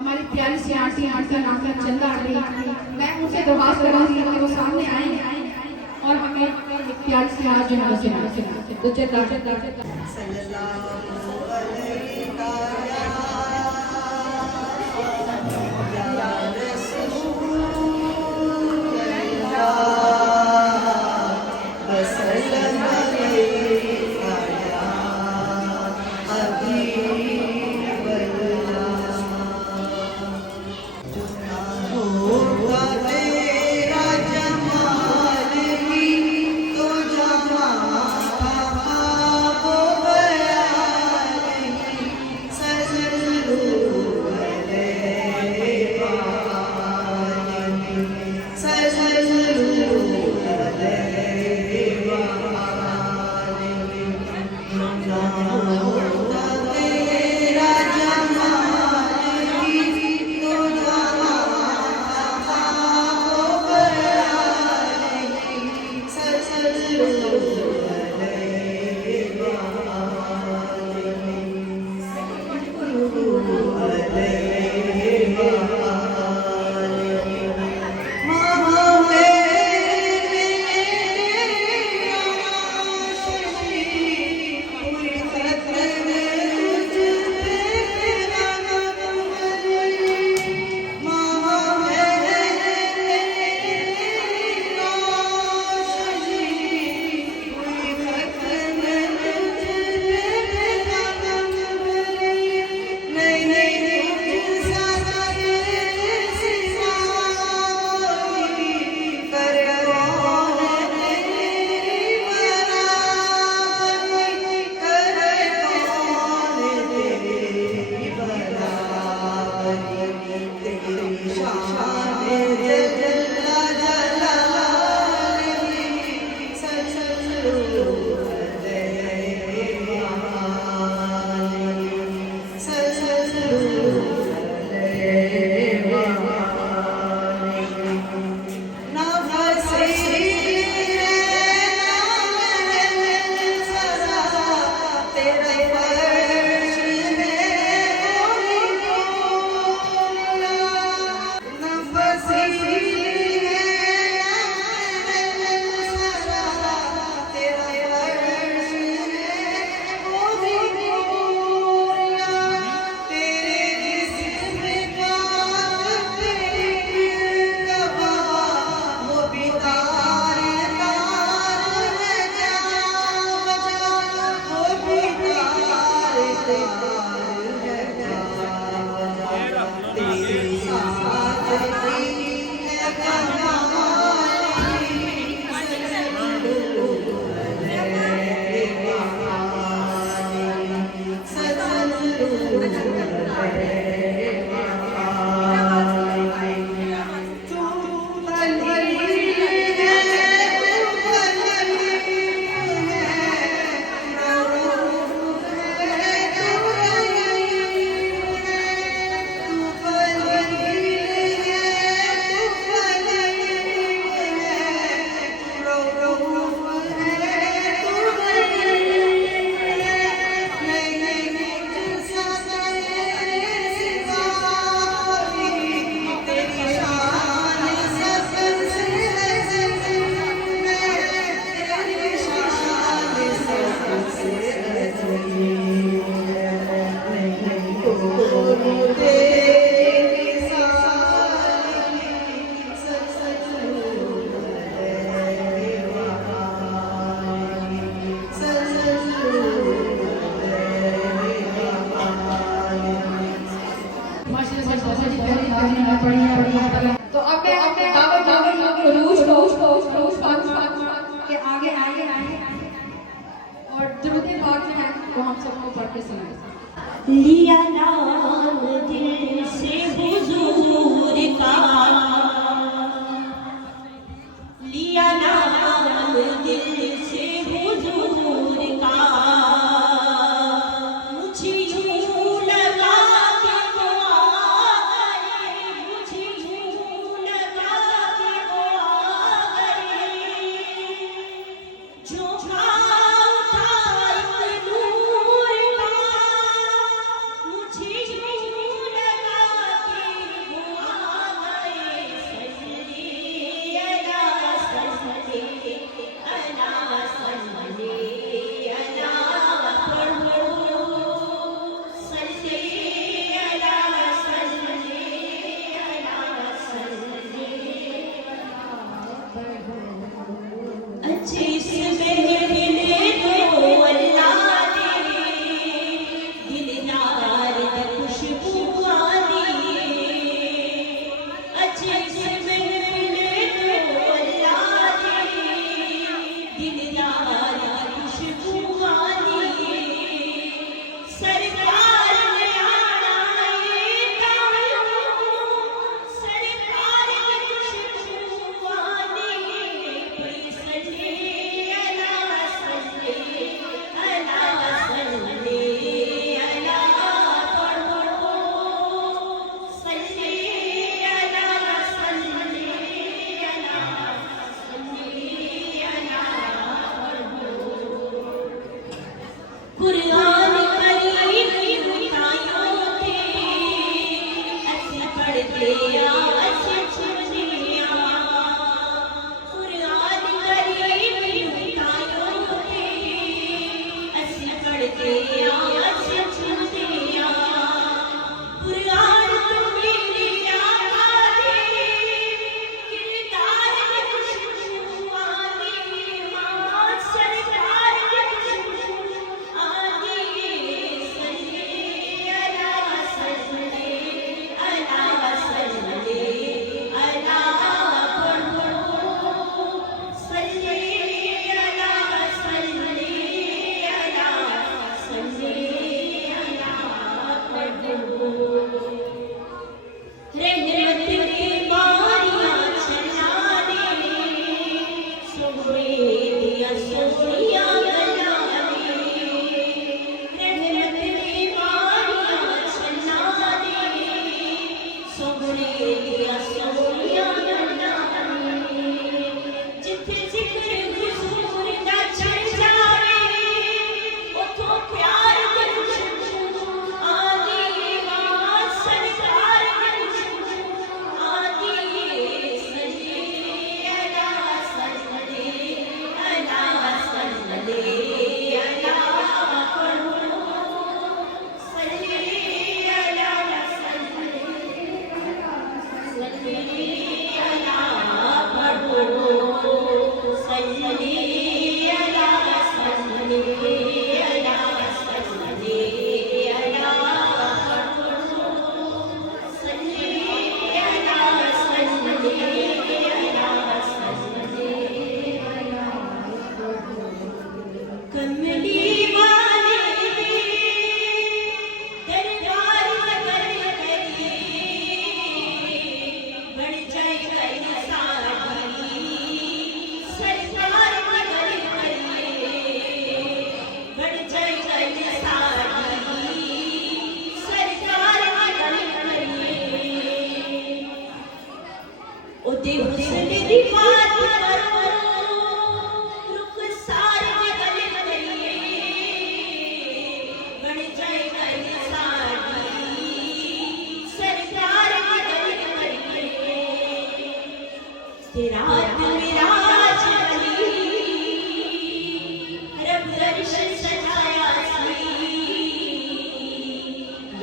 हमारी प्यारी सी आंटी का नाम है चंदा आंटी। मैं उनसे दरख्वास्त करूंगी कि वो सामने आए और हमें एक प्यारी सी आवाज जो है सुना। तो चंदा सल्लल्लाहु अलैहि तो अब मैं दावत रूस के आगे और दुरूद पाक है वो हम सबको पढ़ के सुनाएं। लिया नाम दिल से हुजूर का, लिया नाम दिल से हुजूर का, मुझे यूं लगा कि वो आ गए, मुझे यूं लगा कि वो आ गए, झोंका उठा एक नूर का, मुझे यूं लगा कि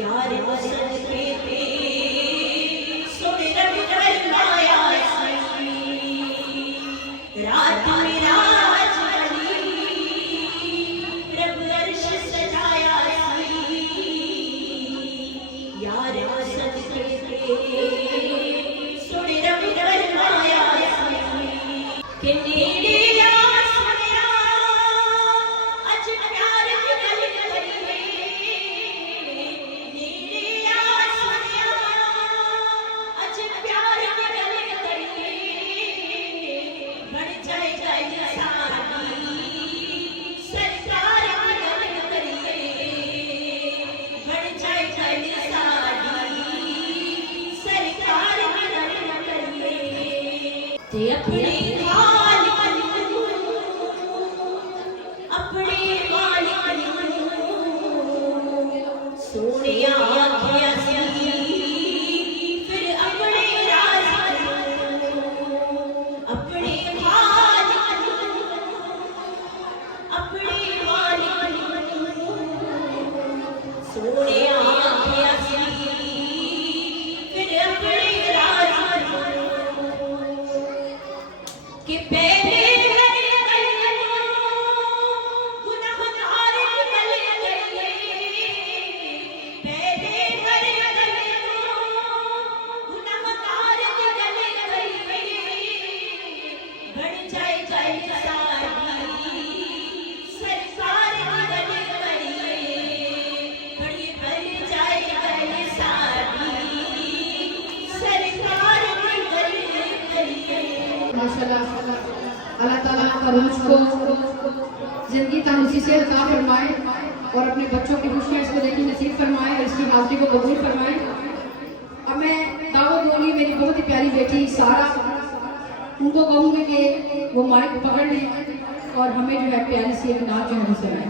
यार सदके ते सुन रब फरमाया सी रात में राज रब अर्श सजाया सी यार सदके ते सुन रब फरमाया सी कि नेड़े आ सुनिया अज प्यार दी गल करिए नेड़े आ सुनिया अज प्यार दी गल करिए बन जाए गल साडी सरकार दी गल करिए बन जाए गल साडी सरकार दी गल करिए ते अपने अपने मालिक सोनिया आखिया सी फिर अपने राज अपने मालिक सोनिया आखिया सी फिर अपने राज कि पहले माशाल्लाह अल्लाह ताला करूज को जिंदगी तंदुरुस्ती से अता फरमाए और अपने बच्चों की खुशियाँ इसको देखी नसीब फरमाए और इसकी हाजिरी को कबूल फरमाए। अब मैं दावत दूंगी मेरी बहुत ही प्यारी बेटी सारा, उनको कहूँगी कि वो माइक पकड़ लें और हमें जो है प्यारी सी एक नाच जो है सुनाए।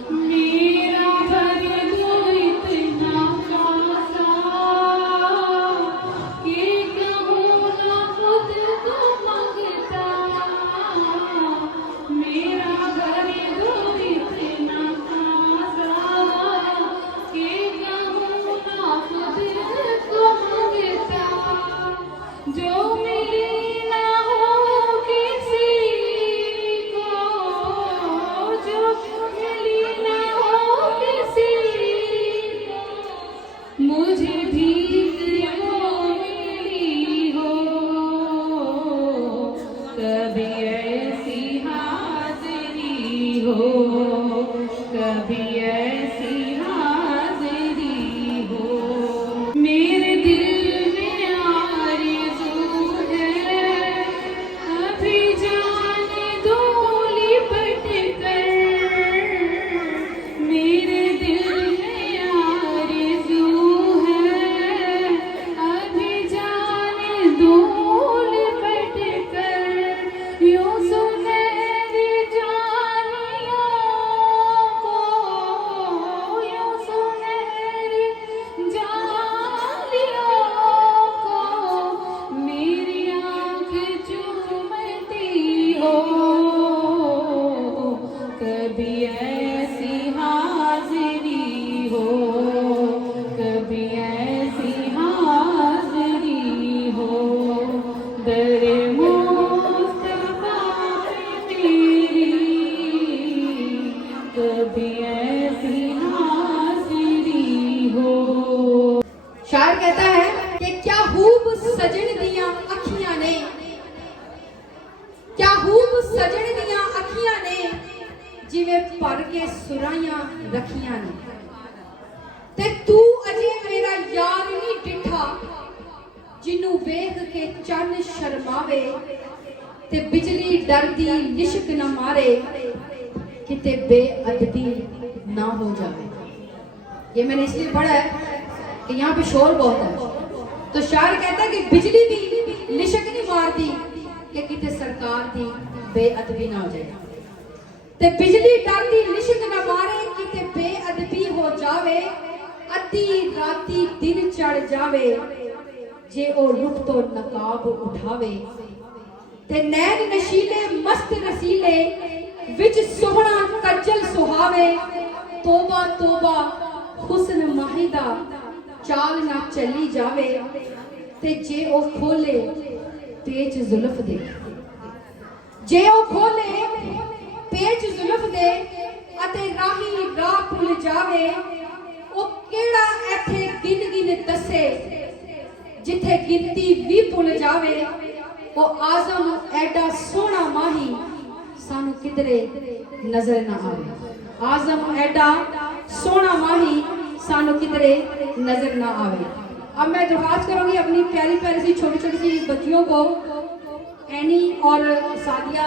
मेरा भर दो इतना शायर कहता है कि क्या खूब सजन दियां अखियां ने, क्या खूब सजन दियां अखियां ने, जिवें भर के सुराइयां रखियां ने। ते तू अजे मेरा यार नहीं डिठा, जिन्नू वेख के चन्न शर्मावे, ते बिजली डरदी लिशक न मारे, किते बेअदबी ना हो जाए। ये मैंने इसलिए पढ़ा है कि यहाँ पे शोर बहुत है। तो शायर कहता है कि बिजली भी लिशक नहीं मारती कि किते सरकार दी बेअदबी ना हो जाए, ते बिजली डरदी लिशक न मारे, किते बेअदबी हो जावे, अद्धी राती दिन चढ़ जावे, जे ओ रुख तो नकाब उठावे, ते नैन नशीले मस्त रसीले, विच सोहना कज्जल सुहावे, तोबा तोबा हुस्न माहिदा, चाल ना चली जावे, ते जे ओ खोले पेच जुल्फ दे, जे ओ खोले पेच जुल्फ दे, अते राही राह भुल जावे, ओ केड़ा ऐथे गिन गिन दसे, जिथे गिनती भी भुल जावे, ओ आजम एडा सोहना माही, सानू किधरे नजर ना आवे। आजम एडा सोहना माही, सानू किधरे नजर ना आवे। अब मैं दरख्वास्त करूंगी अपनी प्यारी प्यारी सी छोटी छोटी सी बच्चियों को, एनी और सादिया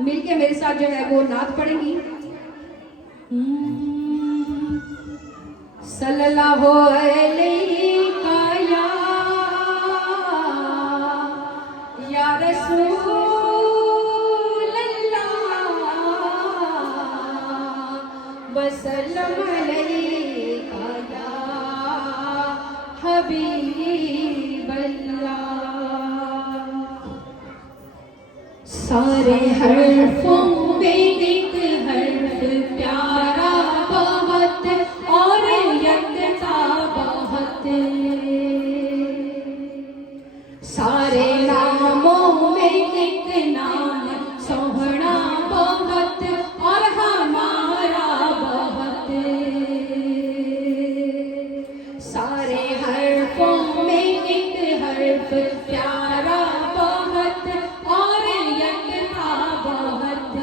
मिलके मेरे साथ जो है वो नात पढ़ेंगी। सल्लल्लाहु अलैहि या रसूल वसल्लम अलैका या हबीब अल्लाह। सारे हर्फों में एक हर्फ प्यारा बहुत, और यकता बहुत। सारे नामों में एक नाम सोहना बहुत, और हमारा बहुत। सारे हर्फों में एक हर्फ प्यारा बहुत, और यकता बहुत।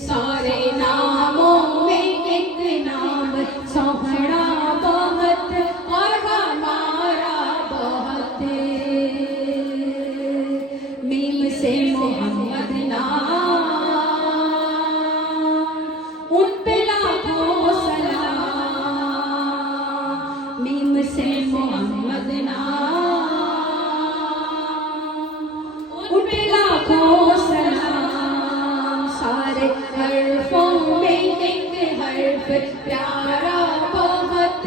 सारे नामों में एक नाम सोहना बहुत, और हमारा बहुत। मीम से मोहम्मद नाम, उन पे लाखों सलाम। मीम से मोहम्मद नाम, उन पे लाखों सलाम। सारे हर्फों में एक हर्फ प्यारा बहुत,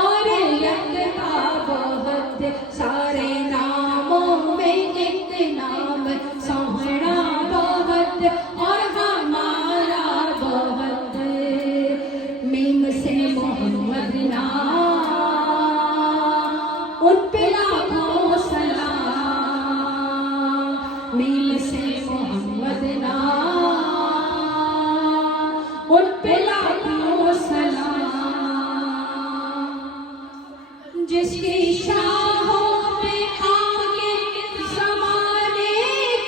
और यकता बहुत। सारे नामों में एक नाम सोहना बहुत, और हमारा बहुत। मीम से मोहम्मद नाम, उन पे लाखों सलाम। मीम से मोहम्मद नाम, उन पे लाखों सलाम। जिसकी शाहों पे आके ज़माने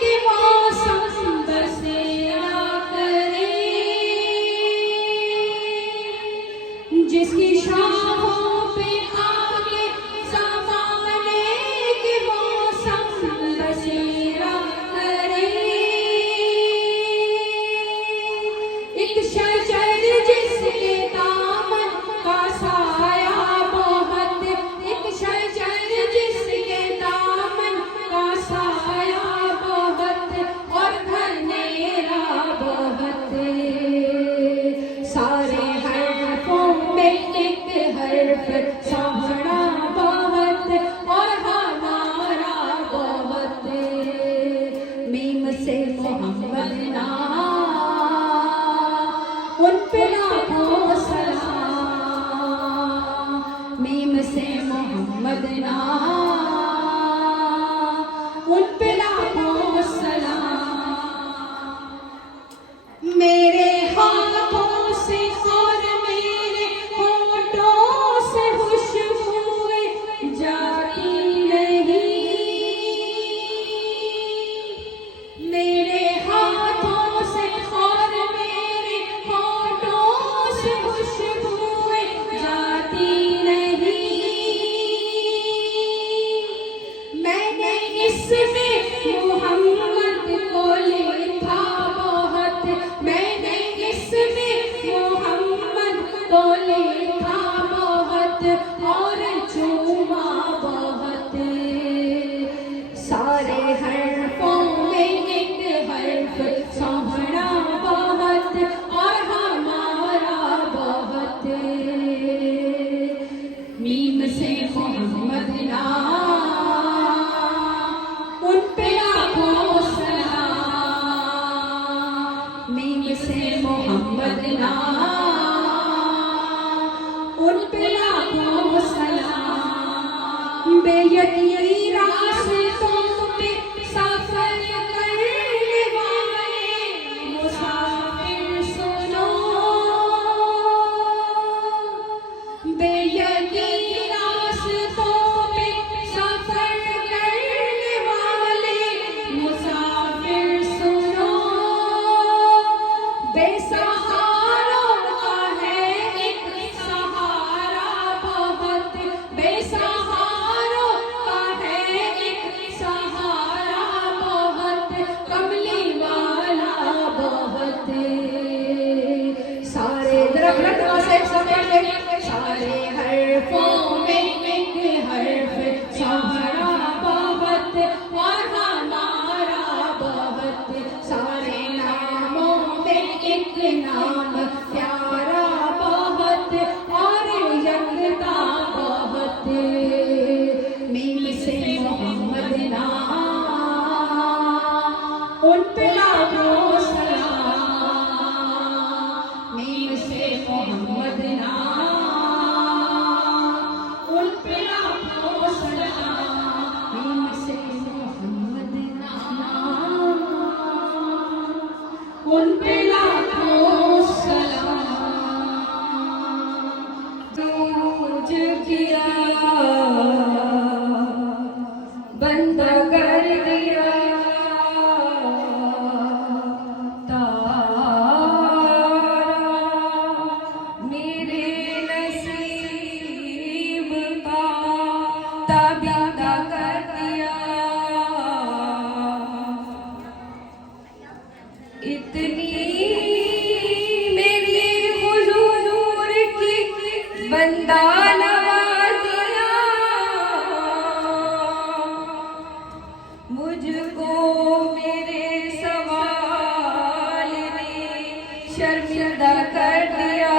के मौसम बसेरा करे, जिसकी शाहों पे आके ज़माने के मौसम बसेरा करे। एक शजर जिसके दामन का साया बहुत, एक शजर जिसके दामन का साया बहुत, और घनेरा बहुत। सारे हर्फों में एक हर्फ बेयकीनी रास्तों पे सफर करने वाले मुसाफिर सुनो, बेयकीनी रास्तों पे सफर करने वाले मुसाफिर सुनो, बेसहारों का है एक सहारा बहुत, बेसहारों का है एक सहारा बहुत, कमली वाला बहुत। सारे दरख्त से समझ सारे हर्फों में एक हर्फ सहारा बहुत और हमारा बहुत, सारे नामों में एक नाम प्यारा बहुत और यकता बहुत। मीम से मोहम्मद नाम उन पे लाखों सलाम, मीम से मोहम्मद नाम उन पे लाखों सलाम, मीम से मोहम्मद नाम उन पे लाखों सलाम। दूज किया बंद कर दिया तारा, मेरे नसीब का ताबीदा कर दिया। इतनी मेरी हुजूर की बंदा नवाजिया, मुझको मेरे सवाल ने शर्मिंदा कर दिया।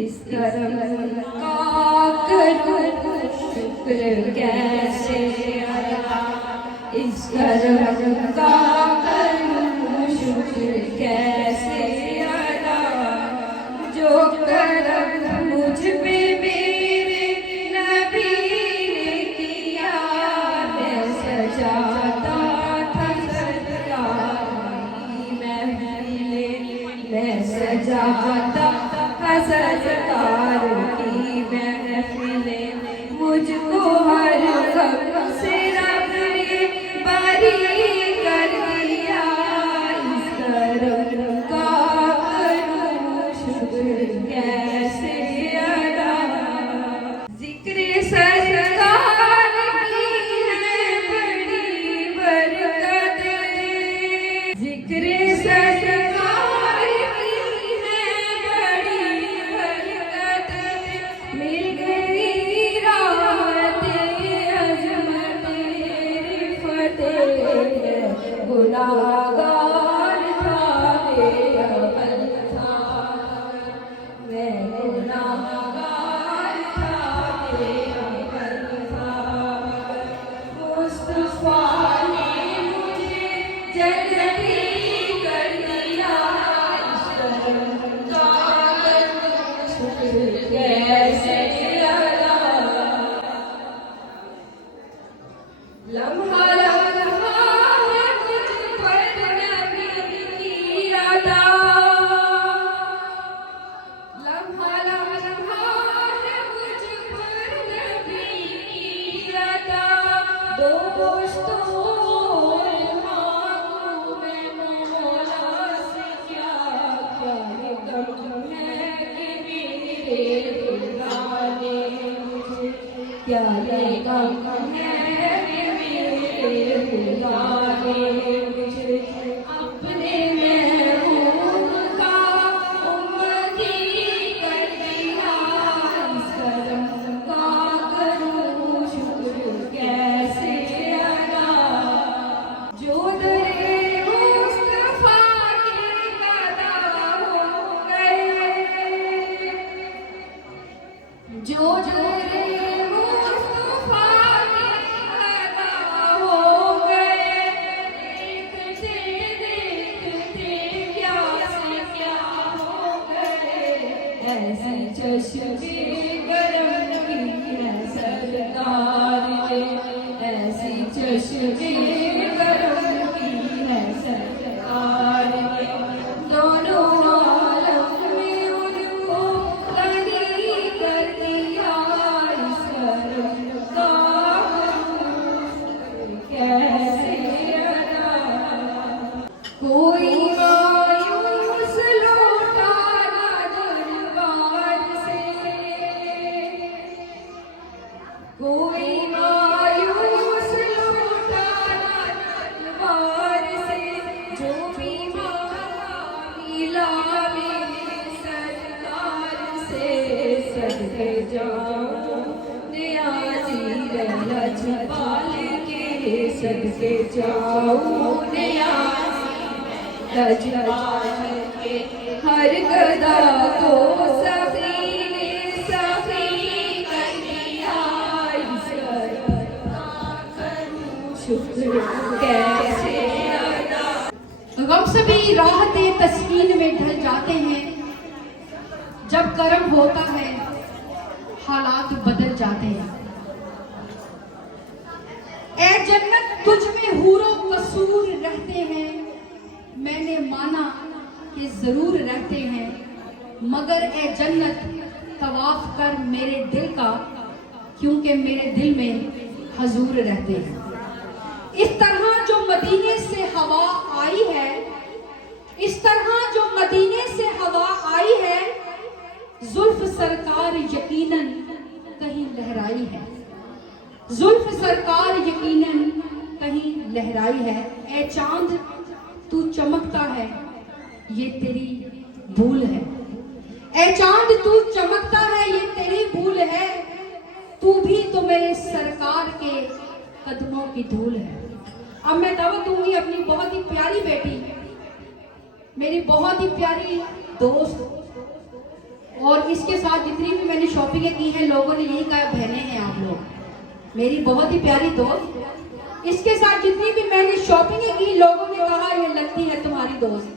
इस करम का करूं शुक्र कैसे अदा, इस करम का करूं शुक्र कैसे अदा, जो करम मुझ पे मेरे नबी ने किया, मैं सजाता था सरकारी महफिले, मैं सजाता था सरकार की महफिले, मुझको हर गम से रब ने बरी कर दिया। इस करम का करूं शुक्र कैसे अदा, जिक्र सरकार की है बड़ी बरकत, जिक्र सरकार की है बड़ी बरकत, मिल गई राहत अजमत रिफत, गुनाहगार था बेअक़ल था, मैं गुनाहगार था बेअक़ल था, मुस्तफ़ा ने मुझे जन्नती कर दिया। शुक्र कैसे अदा, लम्हा लम्हा है मुझ पर नबी की अदा, लम्हा लम्हा है मुझ पर नबी की अदा, दोस्तों मांगू मैं मौला से क्या, क्या ये गम है कि मेरे खुदा ने मुझे, क्या ये गम है कि मेरे खुदा ने मुझे अपने महबूब का उम्मती कर दिया। इस करम का करूं शुक्र कैसे अदा, जो दरे मुस्तफा की कदा हो गए, जो दरे मुस्तफा की कदा हो गए, देखते देखते क्या से क्या हो गए, ऐसी चश्मे करम की है सरकार ये, ऐसी चश्मे करम की है सरकार ये। दोनों आलम में उनको गनी कर दिया इस करम का कैसे अदा। कोई मायूस लौटा ना दरबार से, कोई मायूस लौटा ना दरबार से, जो भी मांगा मिला मेरे सरकार से। सदके जाऊं नियाज़ी लजपाल के, सदके जाऊं नियाज़ी लजपाल के। हर गदा को सखी ने सखी कर दिया इस करम का शुक्र कैसे अदा। गम सभी राहते तस्कीन में ढल जाते हैं, जब कर्म होता है हालात बदल जाते हैं। ए जन्नत तुझ में हूरो कसूर रहते हैं, मैंने माना कि जरूर रहते हैं, मगर ए जन्नत तवाफ कर मेरे दिल का, क्योंकि मेरे दिल में हजूर रहते हैं। इस तरह जो मदीने से हवा आई है, इस तरह जो मदीने से हवा आई है, जुल्फ सरकार यकीनन कहीं लहराई है, जुल्फ सरकार यकीनन कहीं लहराई है। ए चांद तू चमकता है, ये तेरी भूल है। ए चांद तू चमकता है, ये तेरी भूल है, तू भी तो मेरे सरकार के कदमों की धूल है। अब मैं दावत दूंगी अपनी बहुत ही प्यारी बेटी, मेरी बहुत ही प्यारी दोस्त, और इसके साथ जितनी भी मैंने शॉपिंगें की हैं, लोगों ने यही कहा बहनें हैं आप लोग, मेरी बहुत ही प्यारी दोस्त। इसके साथ जितनी भी मैंने शॉपिंगें की, लोगों ने कहा ये लगती है तुम्हारी दोस्त।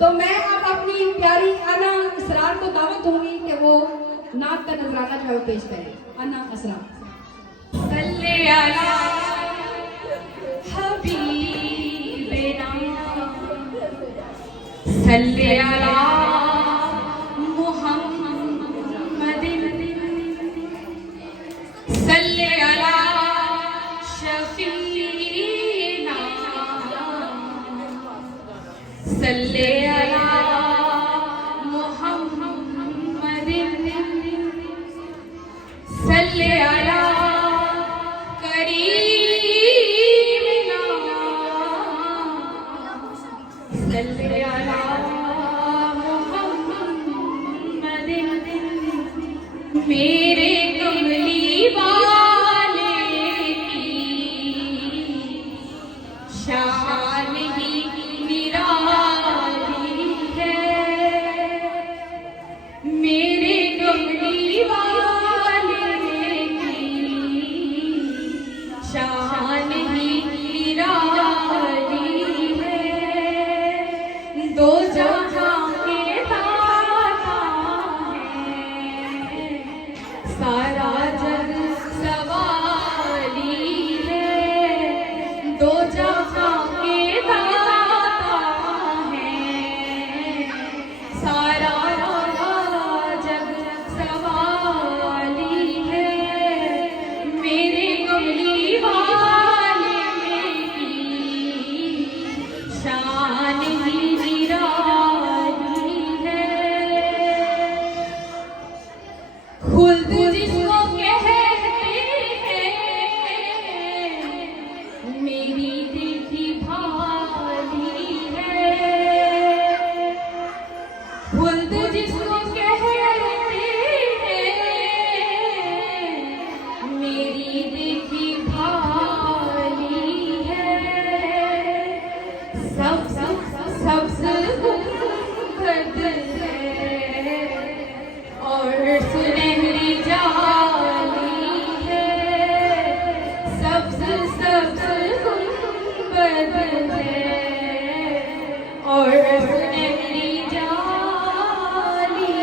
तो मैं अब अपनी प्यारी अना इसरार को दावत दूंगी कि वो नाक का नजराना जो है वो पेश करें। अना इसरार। सल्ले अला हबीबना, सल्ले अला मुहम्मदिन, सल्ले अला शफीना, सल्ले अला मुहम्मदिन, सल्ले अला करीमना, सल्ले अला मुहम्मदिन। मेरे कमली वाले की शान ही निराली है, मेरे कमली वाले की शान ही निराली है। दो जहां के दाता है, सारा जग सवाली है। दो जहां के दाता है, सारा जग सवाली है। मेरे कमली वाले की शान ही निराली है। खुल्द जिसको कहते हैं, मेरी देखी भाली है। खुल्द जिसको कहते हैं, मेरी देखी भाली है। सब्ज़ गुंबद है और सुनहरी जाली है। सब्ज़ गुंबद है और सुनहरी जाली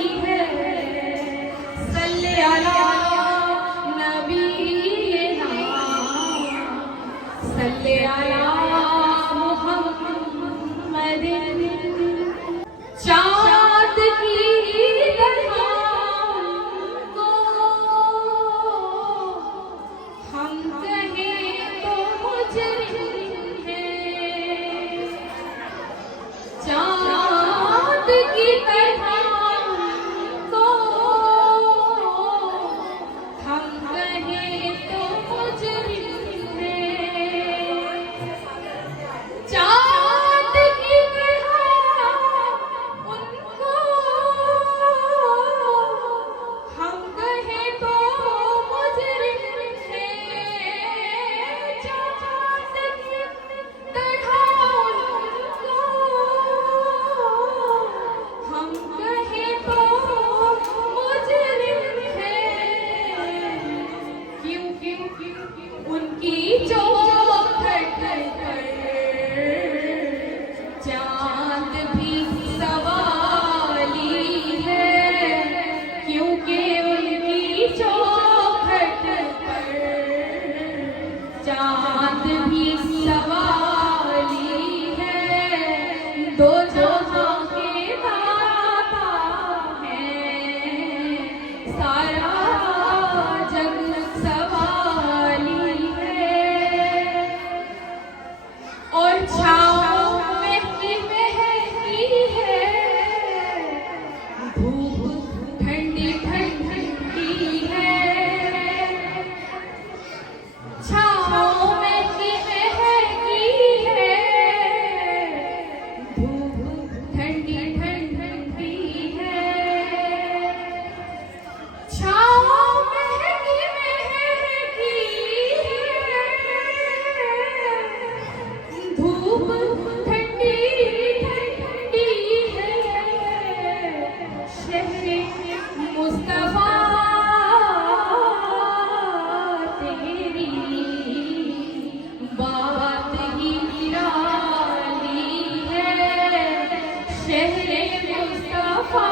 धूप ठंडी ठंडी है, छाँव महकी महकी है, धूप ठंडी ठंडी है, छाँव महकी महकी है, धूप ठंडी ठंडी है, शहरे मुस्तफा तेरी बात ही निराली है, शहरे मुस्तफा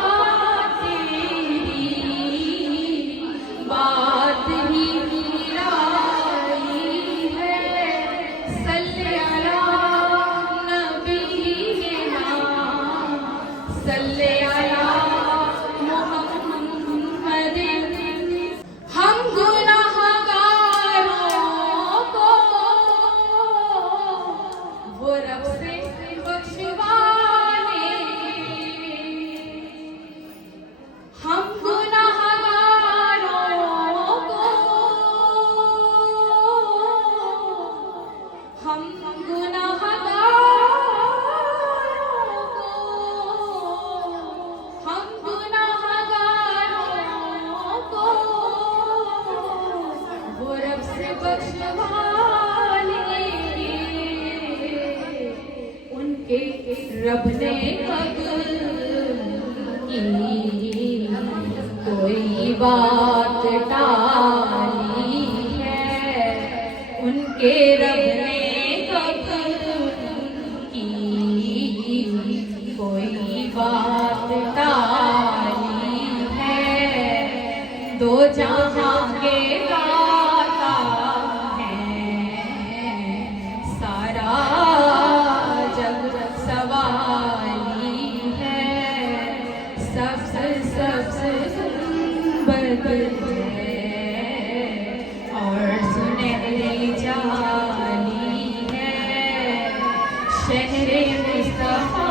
तेरी बात ही निराली है, सल्ले अला नबीना, सल्ले अला मुहम्मद। हम गुनाहगारों को वो रब से बख्शवाने, हम गुनाहगारों को, हम गुनाहगारों को, हम गुनाहगारों को वो रब से बख्शवाने, उनके रब ने कबूल की कोई बात टाली है, उनके रब ने कबूल की कोई बात टाली है, दो जहां के दाता है, सारा जग सवाली है, सबसे बदल है और सुनहरी जाली है, शहरे मुस्तफा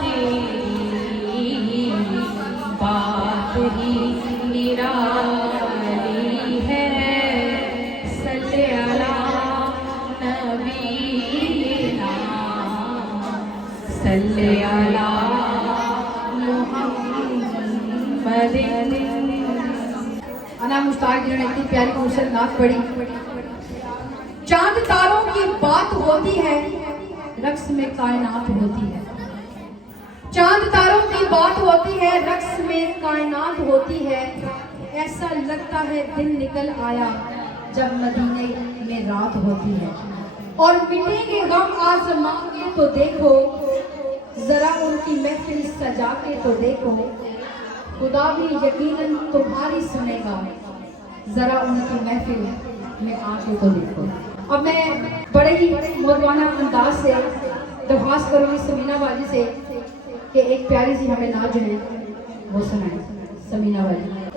तेरी बात ही निराली है, सल्ले अला नबीना, सल्ले अला मुहम्मद। अना मुश्ताक जी ने इतनी प्यारी खूबसूरत नात पढ़ी। चांद तारों की बात होती है, रक्स में कायनात होती है। चांद तारों की बात होती है, रक्स में कायनात होती है। ऐसा लगता है दिन निकल आया जब मदीने में रात होती है। और मिटेंगे गम आज़मा के तो देखो, जरा उनकी महफिल सजा के तो देखो, खुदा भी यकीनन तुम्हारी सुनेगा, जरा उनकी महफिल में आके तो देखो। अब मैं बड़े ही मौजवाना अंदाज से दरख्वास्त करूँगी समीना बाजी से कि एक प्यारी सी हमें नाच जो है वो सुनाए। समीना बाजी।